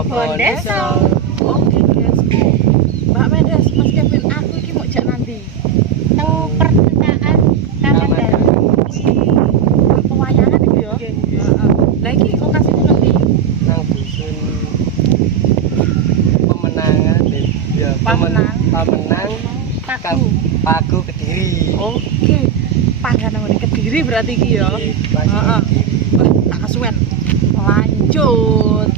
Bondeso. Oke guys, Mbak Mendes, Mas Kevin, aku iki mau jak nanti Teng perpustakaan Kamandanu. pewayangan iki ya. Lah iki lokasinya ngerti. Nang dusun Pemenangan ya Pamenang. Pamenang Paku. Paku Kediri. Oke. Pangganan di Kediri berarti iki ya. Heeh. Tak kesuwen. Lanjut.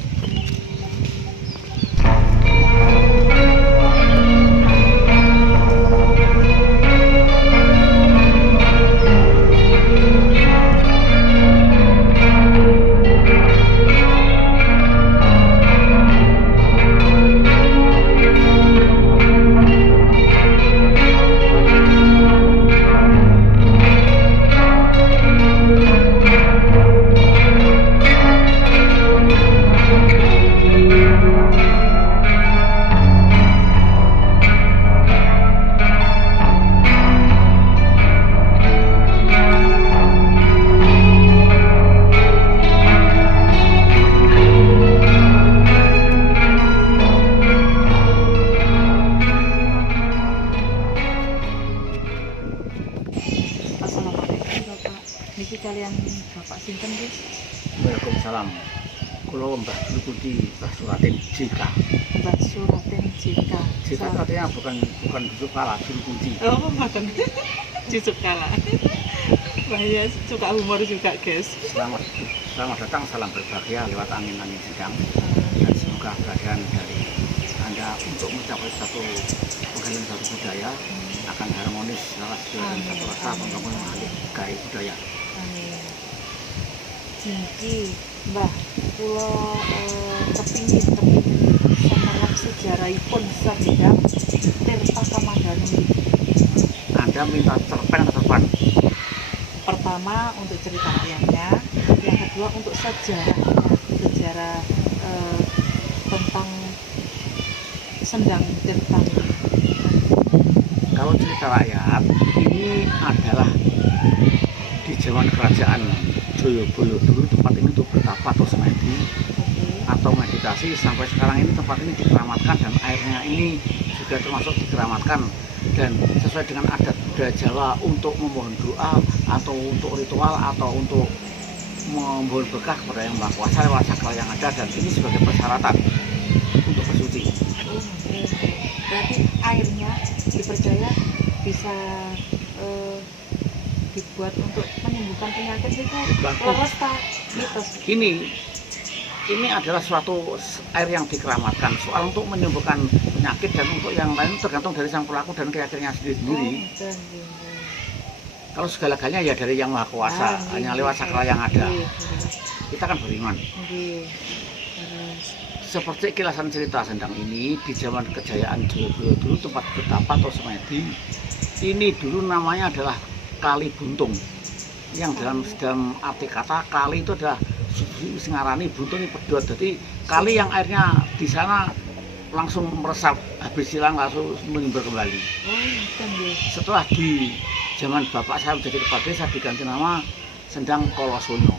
Assalamualaikum Bapak. Niki kalian Bapak sinten nggih? Waalaikumsalam. Kula Mbah Lukuti Mbah Suratin Jika. Mbak Suratin Jika. Jika katanya bukan duduk kala, Lukuti. Oh, mboten. Jusuk kala. Bahaya suka humor juga, guys. Selamat datang, salam berbahagia lewat angin-angin sedang. Dan semoga keadaan dari Anda untuk mencapai satu penggalan satu budaya akan harmonis, selaras dan satu rasa membangun gaib budaya. Amin. Jinki, Mbah, kula kepingin semerap sejarahipun sabidang Tirta Kamandanu. Anda minta cerpen atau cerpen? Pertama untuk cerita rakyatnya, yang kedua untuk sejarah tentang Sendang Tirta. Kalau cerita rakyat, ini adalah di zaman kerajaan Joyoboyo dulu tempat ini untuk bertapa atau semedi atau meditasi. Sampai sekarang ini tempat ini dikeramatkan dan airnya ini juga termasuk dikeramatkan dan sesuai dengan adat budaya Jawa untuk memohon doa atau untuk ritual atau untuk memohon berkah kepada Yang Maha Kuasa lewat sakral yang ada, dan ini sebagai persyaratan untuk bersuci. Berarti airnya dipercaya bisa dibuat untuk menyembuhkan penyakit itu leres tak mitos. Ini adalah suatu air yang dikeramatkan. Soal untuk menyembuhkan penyakit dan untuk yang lain tergantung dari sang pelaku dan keyakinannya sendiri. Kalau segala-galanya ya dari Yang Maha Kuasa, hanya lewat sakral yang ada. Kita kan beriman. Seperti kilasan cerita Sendang ini, di zaman kejayaan Joyoboyo dulu tempat betapa atau semedi ini dulu namanya adalah Kali Buntung, yang dalam arti kata kali itu adalah singarani, buntung pedot. Jadi kali yang airnya di sana langsung meresap, habis silang langsung menyumber kembali. Setelah di zaman bapak saya menjadi kepala desa diganti nama Sendang Kolosonyo.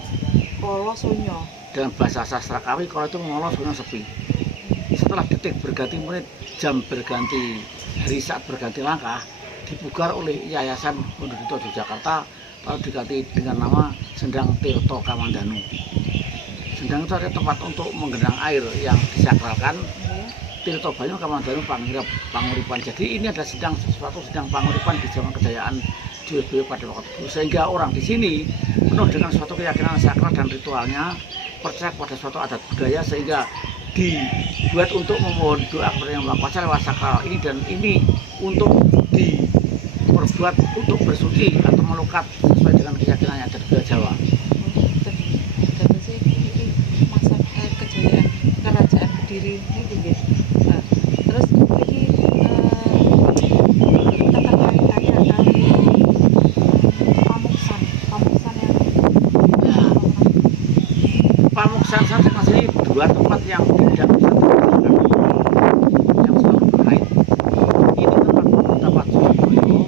Kolosonyo. Dalam bahasa sastra Kawi, kalau itu ngolo sonyo sepi. Setelah detik berganti menit, jam berganti hari, saat berganti langkah, dipugar oleh Yayasan Pondok di Jakarta, lalu diganti dengan nama Sendang Tirta Kamandanu. Sendang itu adalah tempat untuk menggenang air yang disakralkan. Tirta Banyu Kamandanu Panguripan. Jadi ini adalah sesuatu sedang panguripan di zaman kejayaan Joyoboyo pada waktu itu, sehingga orang di sini penuh dengan suatu keyakinan sakral dan ritualnya, percaya pada suatu adat budaya, sehingga dibuat untuk memohon doa kepada Yang Maha Kuasa lewat sakral ini, dan ini untuk diperbuat untuk bersuci atau melukat sesuai dengan keyakinannya adat budaya Jawa. Masa kejayaan kerajaan Kediri ini tinggi. Terus ini keterkaitannya kali Pamuksan yang Pamuksan saja masih dua tempat yang tidak bisa terpisahkan, yang selalu berkait. Ini tempat Joyoboyo,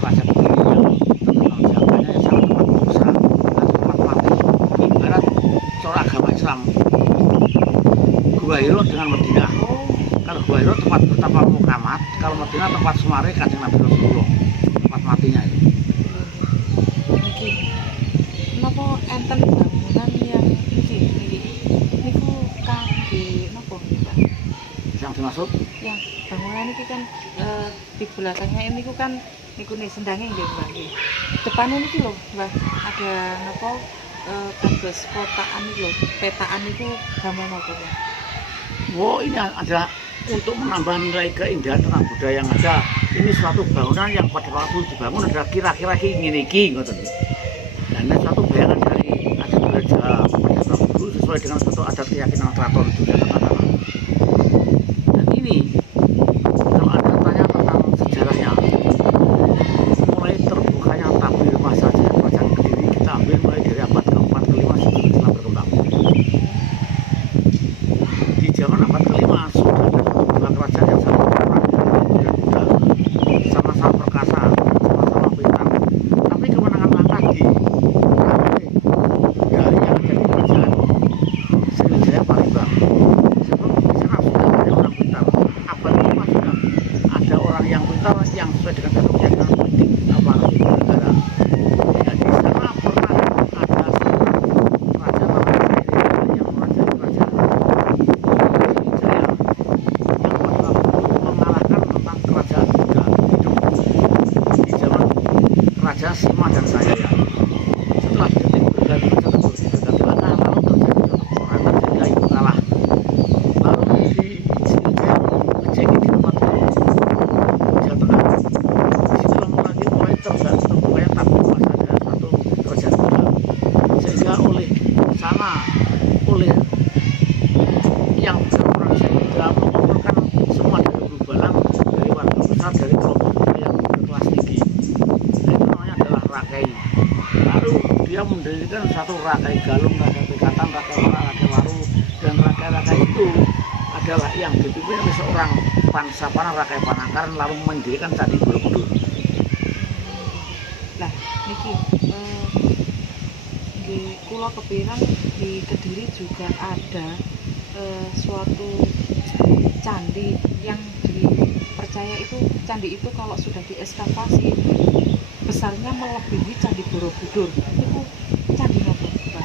Raja Kediri yang terkenal jaganya, yang sangat Gua Hiro dengan Madinah. Oh, Kalau Gua Hiro tempat pertama Muhammad, kalau Madinah tempat Sumare Kanjeng Nabi Rasulullah, tempat matinya itu. niki. Napa enten bangunan yang niki niku kangge napa Pak? Yang dimaksud Yang bangunan ini kan di belakangnya ini kan niku nih sendangnya nggih Mbak nggih. Depannya niki lho Mbak ada napa kados kotaan iki lho, petaan itu gambar napa Mbak? oh ini adalah untuk menambah nilai keindahan tentang budaya yang ada. Ini suatu bangunan yang pada waktu dibangun adalah kira-kira ini ngoten. Dan ini suatu bayangan dari adat budaya pada dulu sesuai dengan suatu adat keyakinan keraton Yogyakarta. Dan ini kalau Anda tanya tentang sejarahnya, mulai terbukanya tabir masa kerajaan Kediri kita ambil mulai dari abad ke-4 ke-5 sebelum Islam berkembang. Di zaman abad ke-5 sudah ada dua kerajaan yang saling berperang dan muda, sama-sama perkasa, sama-sama pintar. Tapi kemenangan langkah diraih dari yang ada di kerajaan Sriwijaya Palembang. Sebab di sana sudah ada orang pintar. Abad ke-5 sudah ada orang yang pintar yang sesuai dengan satu keyakinan politik apalagi negara. Dan di sana pernah ada raja namanya yang merajai kerajaan Sriwijaya yang pada waktu itu mengalahkan tentang kerajaan Buddha hidup di zaman Kerajaan Sima dan Sayaya. Setelah detik berganti langkah lalu terjadi suatu peperangan sehingga itu kalah. Lalu di Sriwijaya menjadi di tempat Jawa Tengah. Disitulah mulai terbukanya tabir masa dari suatu kerajaan Buddha. Sehingga oleh sana oleh yang orang Sriwijaya mengumpulkan semua dari Berubalang, dari warga besar, dari kelompok muda yang berkelas tinggi. Nah, itu namanya adalah Rakai. Lalu dia mendirikan satu Rakai Galung, Rakai Pekatan, Rakai Wara, Rakai Waru, dan Rakai-Rakai itu adalah yang dipimpin oleh seorang Pansapana Rakai Panangkaran lalu mendirikan Candi Borobudur. Lah niki nggih kula kepikiran di Kediri juga ada suatu candi yang dipercaya itu candi itu kalau sudah dieskavasi besarnya melebihi Candi Borobudur. Itu candi napa, Mbak?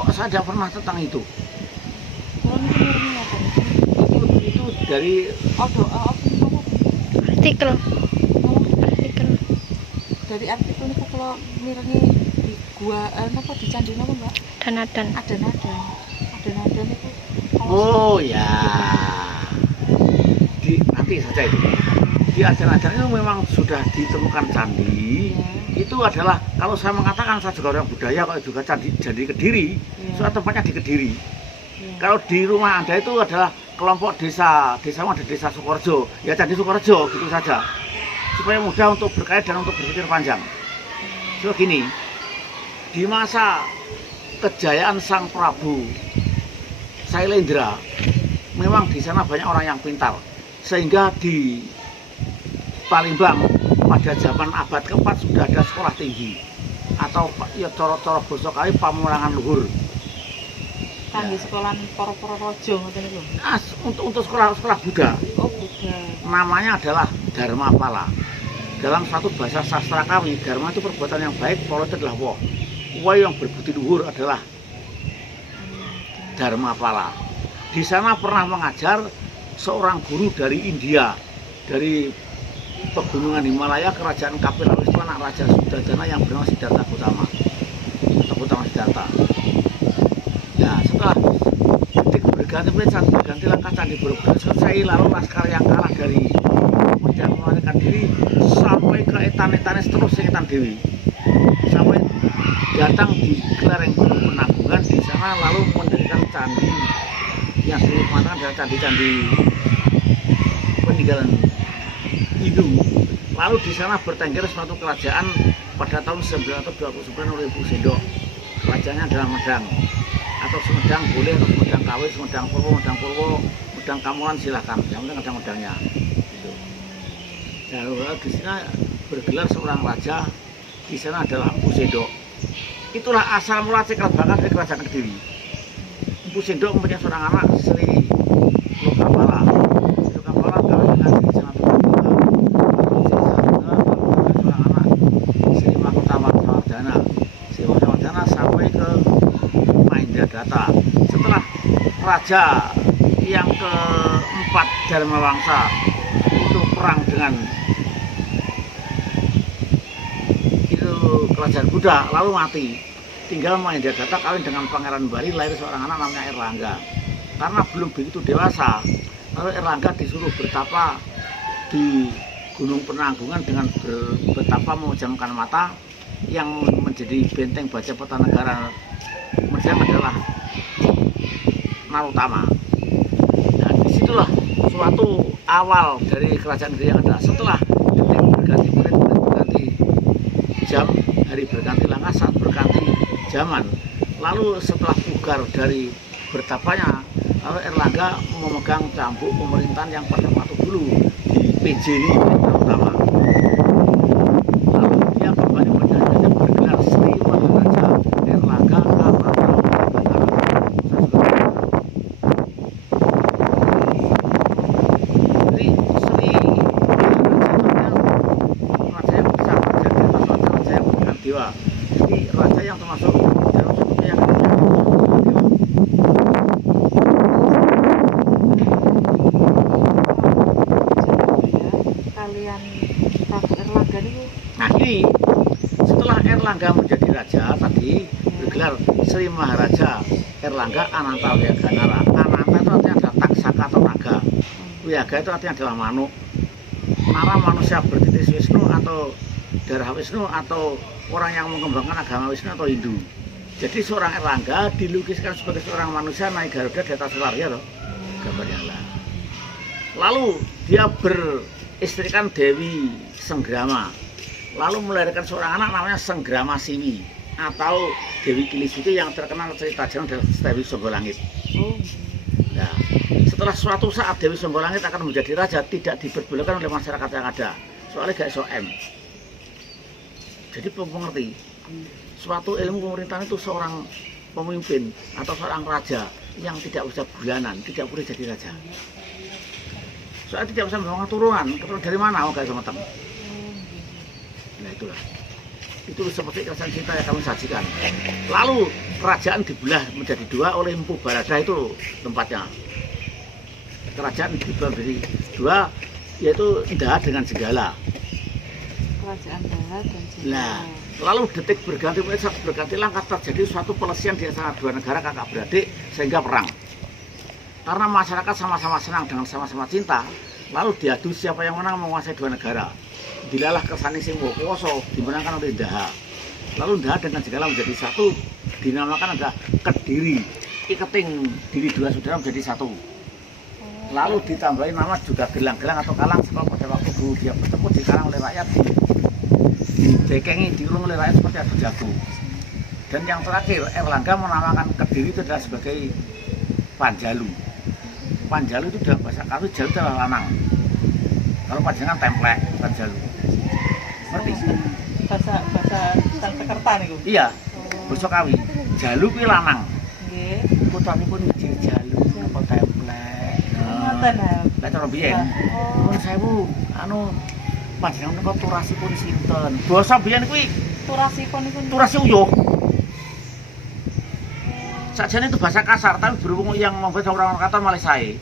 Kok saya tidak pernah tentang itu? Kalau niki mireng napa? Itu dari Oh, doa apa napa? Artikel. Napa? Artikel. Dari artikel niku kalau mirengi di gua napa di candi napa, Mbak? Dan Ada nada niku. oh ya nanti saja itu di ajaran-ajaran itu memang sudah ditemukan candi. Itu adalah kalau saya mengatakan saya juga orang budaya kalau juga candi Kediri, soal tempatnya di Kediri. Kalau di rumah Anda itu adalah kelompok desa ada desa Sukorejo, ya Candi Sukorejo gitu saja, supaya mudah untuk berkait dan untuk berpikir panjang. So gini, di masa kejayaan Sang Prabu Sailendra, memang di sana banyak orang yang pintar, sehingga di Palembang pada zaman abad ke-4 sudah ada sekolah tinggi atau ya coro-coro basa kali pamulangan luhur. Kangge sekolahan para raja ngoten niku. Untuk sekolah Buddha. Oh, Buddha. Namanya adalah Dharmapala. Dalam satu bahasa sastra kami, dharma itu perbuatan yang baik, pala itu adalah woh. Woh yang berbudi luhur adalah Dharmapala. Di sana pernah mengajar seorang guru dari India, dari pegunungan Himalaya, kerajaan Kapil itu anak Raja Sudadana yang bernama Siddhartha Gautama atau Gautama Siddhartha. Ya, setelah detik berganti langkah Candi Borobudur selesai, lalu laskar yang kalah dari yang melarikan diri sampai ke etan-etan seterusnya Etan Dewi, sampai datang di lereng Gunung Penanggungan. Di sana lalu mendirikan candi yang dinikmatkan adalah candi-candi peninggalan Hindu. Lalu di sana bertengger suatu kerajaan pada tahun 929 oleh Ibu Sendok. Kerajaannya adalah Medang atau Sumedang boleh, atau Sumedang Kawit, Sumedang Purwo, Medang Kamulan silahkan, yang penting ada medangnya. Dan lalu di sana bergelar seorang raja, di sana adalah Ibu Sendok. Itulah asal mula cikal bakal dari kerajaan Kediri. Empu Sindok mempunyai seorang anak Sri Lokapala. Sri Lokapala kawin dengan Sri Janatunggal. Seorang anak Sri Mahkota Wardana. Sri Mahkota Wardana sampai ke Mahendradatta. Setelah raja yang keempat Dharmawangsa itu perang dengan itu kerajaan Buddha lalu mati, tinggal Mahendradatta kawin dengan Pangeran Bali, lahir seorang anak namanya Erlangga. Karena belum begitu dewasa, lalu Erlangga disuruh bertapa di Gunung Penanggungan dengan bertapa memejamkan mata. Yang menjadi benteng baja Pertanegara Medang adalah Narutama. Nah, disitulah suatu awal dari kerajaan yang ada. Setelah detik berganti menit berganti jam, hari berganti langkah, saat berganti zaman. Lalu setelah pugar dari bertapanya, lalu Erlangga memegang cambuk pemerintahan yang pada waktu dulu di PJ ini Narutama. Lalu dia kembali menjadi bergelar Sri Maharaja Erlangga Amanata. Jadi Sri Maharaja itu raja yang besar, raja yang bukan dewa. Jadi raja yang termasuk dalam suku yang dewa. Kalian Prabu Erlangga itu Nah ini setelah Erlangga menjadi raja tadi bergelar Sri Maharaja Erlangga Ananta Wiyaganara. Ananta itu artinya adalah taksaka atau naga. Wiyaga itu artinya adalah manuk. Nara manusia bertitis Wisnu atau darah Wisnu atau orang yang mengembangkan agama Wisnu atau Hindu. Jadi seorang Erlangga dilukiskan sebagai seorang manusia naik Garuda di atas ular ya loh. Gambarnya lah. Lalu dia beristrikan Dewi Senggrama. Lalu melahirkan seorang anak namanya Senggrama Siwi atau Dewi Kilisuti yang terkenal cerita jalan dari Dewi Songgolangit. Nah, setelah suatu saat Dewi Songgolangit akan menjadi raja, tidak diperbolehkan oleh masyarakat yang ada. Soalnya gak iso M. Jadi pengerti, suatu ilmu pemerintahan itu seorang pemimpin atau seorang raja yang tidak bisa bulanan, tidak boleh jadi raja. Soalnya tidak bisa membangun keturunan dari mana? Oh, gak bisa matang. Nah itulah, itu seperti kerajaan kita yang kami sajikan. Lalu kerajaan dibelah menjadi dua oleh Empu Barada, itu tempatnya. Kerajaan dibelah menjadi dua, yaitu Ndaha dengan Jenggala. Kerajaan Ndaha dan Jenggala. Nah, lalu detik berganti menit, saat berganti langkah terjadi suatu pelesian di antara dua negara kakak beradik sehingga perang. Karena masyarakat sama-sama senang dengan sama-sama cinta, lalu diadu siapa yang menang menguasai dua negara. Dilalah Kersani sing kuwasa dimenangkan oleh Ndaha. Lalu Ndaha dengan Jenggala menjadi satu, dinamakan ada Kediri. Iketing diri dua saudara menjadi satu. Lalu ditambahi nama juga gelang-gelang atau kalang sebab pada waktu dulu dia bertemu dikarang oleh rakyat, dibekengi, diulung oleh rakyat seperti adu jago. Dan yang terakhir Erlangga menamakan Kediri itu adalah sebagai Panjalu. Panjalu itu dalam bahasa Kawi, Jalu itu adalah lanang. Kalau panjangan templek Panjalu. Ngerti? Bahasa Sanskerta niku. Iya. Basa Kawi. Jalu kuwi lanang. Nggih. Putanipun Wijing Jalu apa templek. Ngoten ha. Lah cara biyen. Nuwun sewu, anu panjenengan menika turasipun sinten? Basa biyen kuwi Turasipun niku turasi uyuh. Sakjane itu bahasa kasar, tapi berhubung yang membaca orang kata malah sae.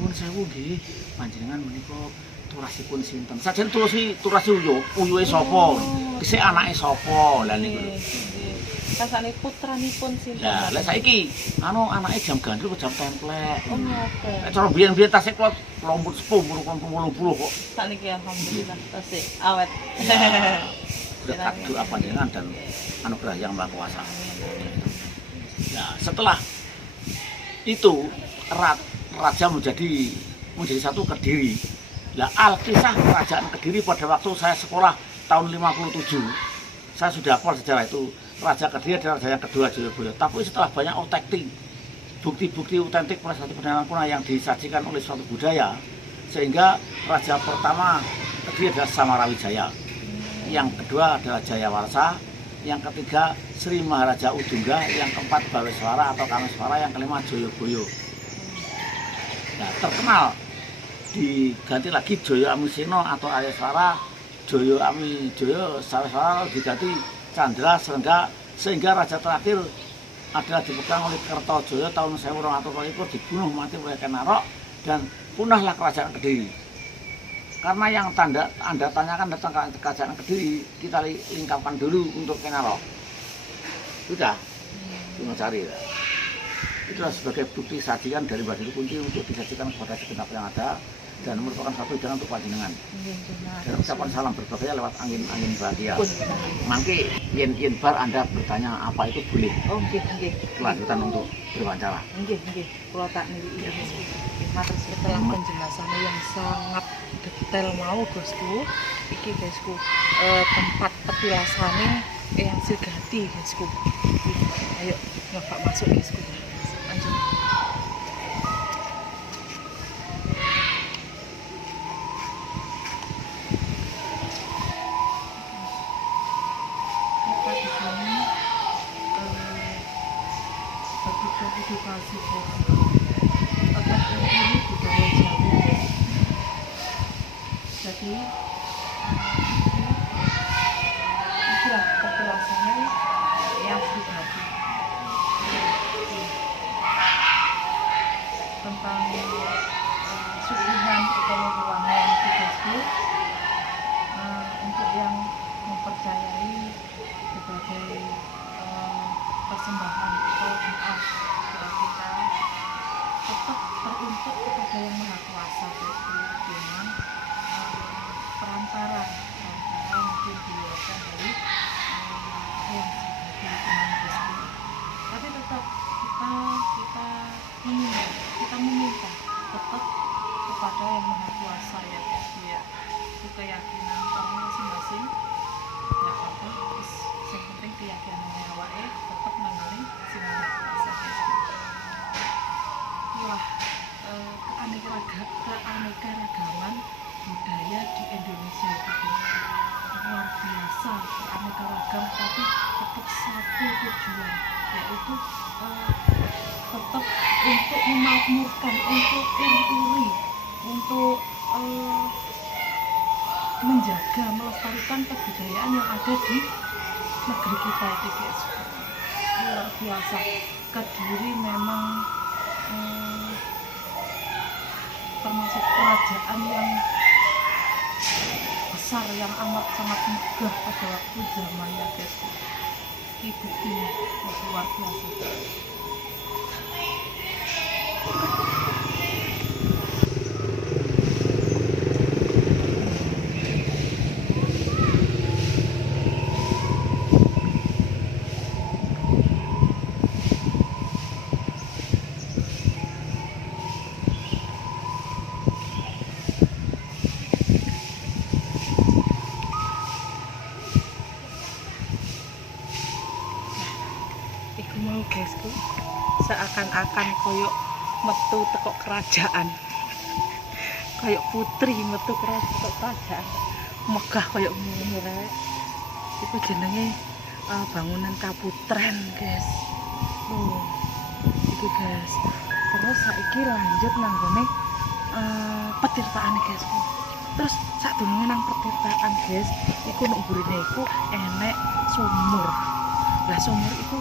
Nuwun sewu nggih, panjenengan menika turasipun sinten? Sakjane turasi uyuh, uyuhe sapa? Dhisik anake sapa? Lah niku lho. Kasane putranipun sinten? Lah, lek saiki anu anake jam gandrung jam templek. Oh ngoten. Nek cara biyen-biyen tasik kok lomput sepuh murung 80 kok. Sakniki alhamdulillah tasik awet. Berkat doa panjenengan dan anugerah yang Maha Kuasa. Nah, setelah itu raja menjadi satu Kediri. Nah, Alkisah kerajaan Kediri pada waktu saya sekolah tahun 57, saya sudah hafal sejarah itu. Raja Kediri adalah raja yang kedua Jayabaya. Tapi setelah banyak otentik, bukti-bukti otentik prasasti pendapat punah yang disajikan oleh suatu budaya, sehingga raja pertama Kediri adalah Samarawijaya, yang kedua adalah Jayawarsa, yang ketiga Sri Maharaja Udungga, yang keempat Baweswara atau Kameswara, yang kelima Joyoboyo. Nah, terkenal diganti lagi Joyo Amiseno atau Ayeswara, Joyo Amijoyo, Saweswara diganti Candra sehingga raja terakhir adalah dipegang oleh Kertojoyo tahun 1200 dibunuh mati oleh Kenarok dan punahlah kerajaan Kediri. Karena yang Anda tanyakan tentang kerajaan Kediri, kita lingkapkan dulu untuk Kenarok. Sudah, cuma cari ya. Itulah sebagai bukti sajian dari Mbah Dewi Kunti untuk disajikan kepada segenap yang ada dan merupakan satu jalan untuk panjenengan. Dan ucapan salam berbahagia lewat angin-angin bahagia. Mangke yen bar Anda bertanya apa itu boleh. Oh, nggih. Kelanjutan untuk berwawancara. Nggih. Kula tak niki matur setelah penjelasannya yang sangat detail mau Bosku. Iki guysku, tempat petilasannya yang Sigati guysku. Ayo nyoba masuk guysku. Lanjut. Edukasi agar ini budaya Jawa. Jadi itulah petilasannya yang Sigati tentang suguhan utawa ruangan tugasku untuk yang mempercayai sebagai persembahan atau doa kita tetap teruntuk kepada yang Maha Kuasa dengan perantara mungkin dilihatkan dari yang sebagai tapi tetap kita meminta tetap kepada yang Maha Kuasa ya itu keyakinan orang masing-masing ya apa yang penting keyakinan awake tetap nangani si Maha Kuasa. Wah, keanekaragaman budaya di Indonesia itu luar biasa, beraneka ragam tapi tetap satu tujuan, yaitu tetap untuk memakmurkan, untuk uri-uri, untuk menjaga, melestarikan kebudayaan yang ada di negeri kita itu guys. Luar biasa. Kediri memang termasuk kerajaan yang besar, yang amat sangat megah pada waktu zamannya guys. Ibu ini luar biasa. Guysku, seakan-akan koyok metu teko kerajaan, koyok putri metu kerajaan, megah koyok ngono. Itu jenenge bangunan Kaputren guys. Iki guys. Terus saiki lanjut nanggone petirtaan guys. Terus sadurunge nang petirtaan guys, iku nek burine iku enek sumur. Lah sumur iku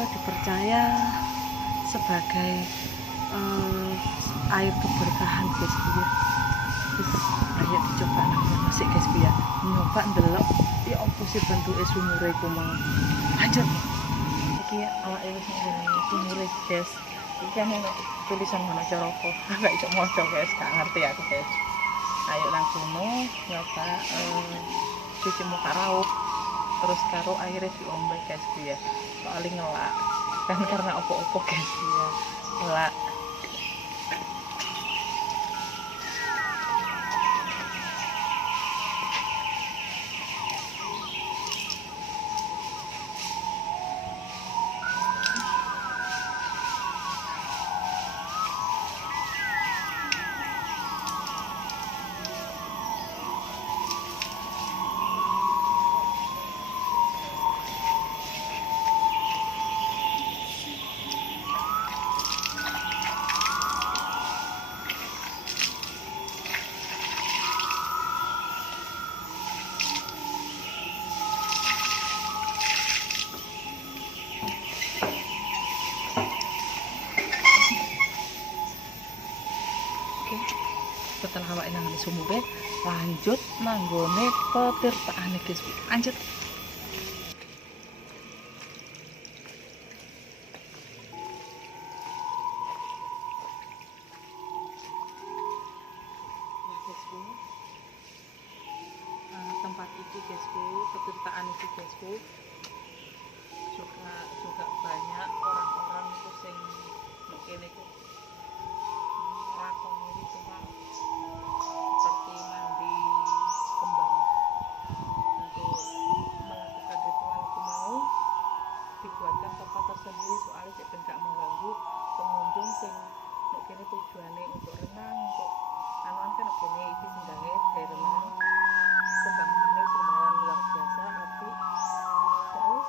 dipercaya sebagai air keberkahan guys ya. Terus ayo dicoba nang sik guys ya. Nyoba ndelok ya opo sih bentuke sumure iku mau. Lanjut. Iki awake wis ngene sumure guys. Iki kan ono tulisan mana caroko. Enggak iso maca guys, gak ngerti aku guys. Ayo nang kono nyoba cuci muka raup. Terus karo airnya diombe guys ya. Paling ngelak kan karena opo-opo guys ya, ngelak. sumure lanjut nanggone petirtaane guys. Lanjut. Ya guysku. Tempat iki guysku, petirtaan iki guysku. Juga banyak orang-orang itu sing nek kene ku lakoni ritual seperti mandi kembang untuk melakukan ritual itu mau dibuatkan tempat tersendiri soalnya cek ben gak mengganggu pengunjung sing nek kene tujuane untuk renang untuk anuan kan nek kene iki sendangnya gawe renang pembangunannya lumayan luar biasa apik terus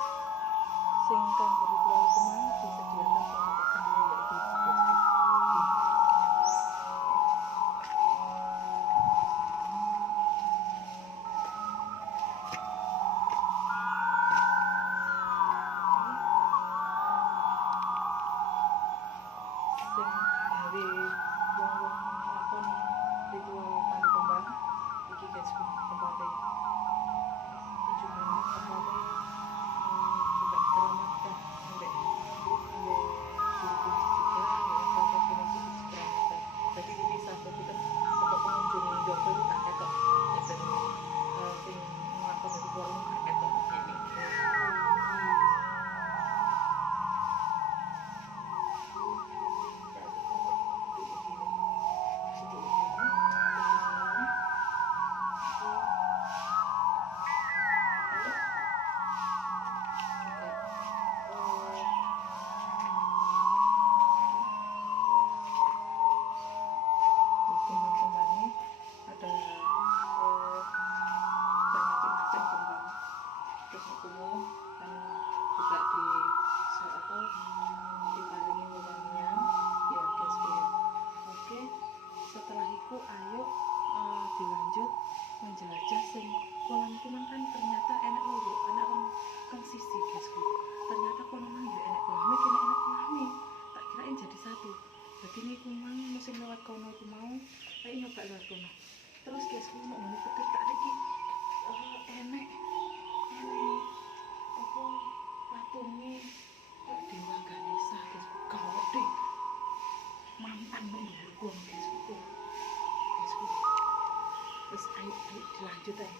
sing kanggo ritual itu mau disediakan tempat tersendiri yaitu di guysku. Sing gawe wong-wong nglakoni ritual mandi kembang iki guysku tempatnya tujuannya tempatnya juga keramatkan sampai guru kunci juga yang salah satu itu keramatkan jadi dipisah jadi kan untuk pengunjung Jogja itu tak ketok ya ben sing nglakoni ritual itu tak ketok ini. Kembang-kembangnya ada bermacam-macam kembang terus ungu dan juga diparingi wewangian ya guys ya. Oke, setelah itu ayo dilanjut menjelajah sing kolam kunang kan ternyata enak loro anak kan sisi guysku ternyata kolam mang ya enak kolame kena enak kolame tak kirain jadi satu jadi ini kumang musim lewat kono itu mau ayo nyoba lewat kono terus guysku mau ngene petir tak ada enek apa patungnya Dewa Ganesha guysku gawede mantan mendur gua guysku terus ayo dilanjut aja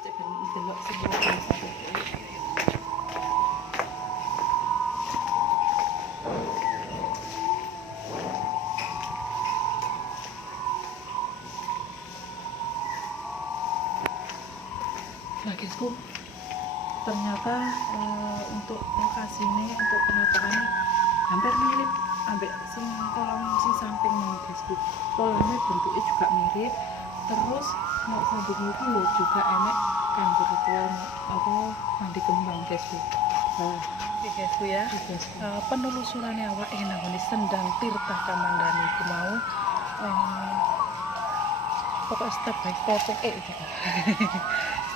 cek ben delok semua nah guysku ternyata untuk lokasinya untuk penataannya hampir mirip ambek sing kolam sing samping mau guysku kolamnya bentuknya juga mirip terus mau sambung itu juga enak kanggo ritual apa mandi kembang guysku. Nah, guysku ya. Penelusurannya awak nang Sendang Tirta Kamandani ku mau pokok step by step gitu.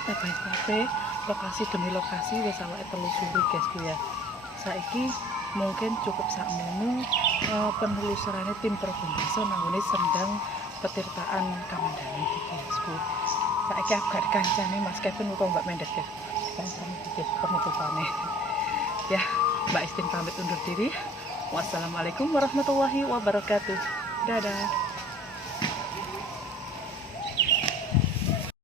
Step by step lokasi demi lokasi wis awake telusuri guysku ya. Saiki mungkin cukup sakmono penelusurannya tim Perbundeso nang Sendang Petirtaan Kamandani guysku. Saiki aku gak dikancani Mas Kevin utawa Mbak Mendes guys. Kancani guys penutupannya. Ya, Mbak Istin pamit undur diri. Wassalamualaikum warahmatullahi wabarakatuh. Dadah.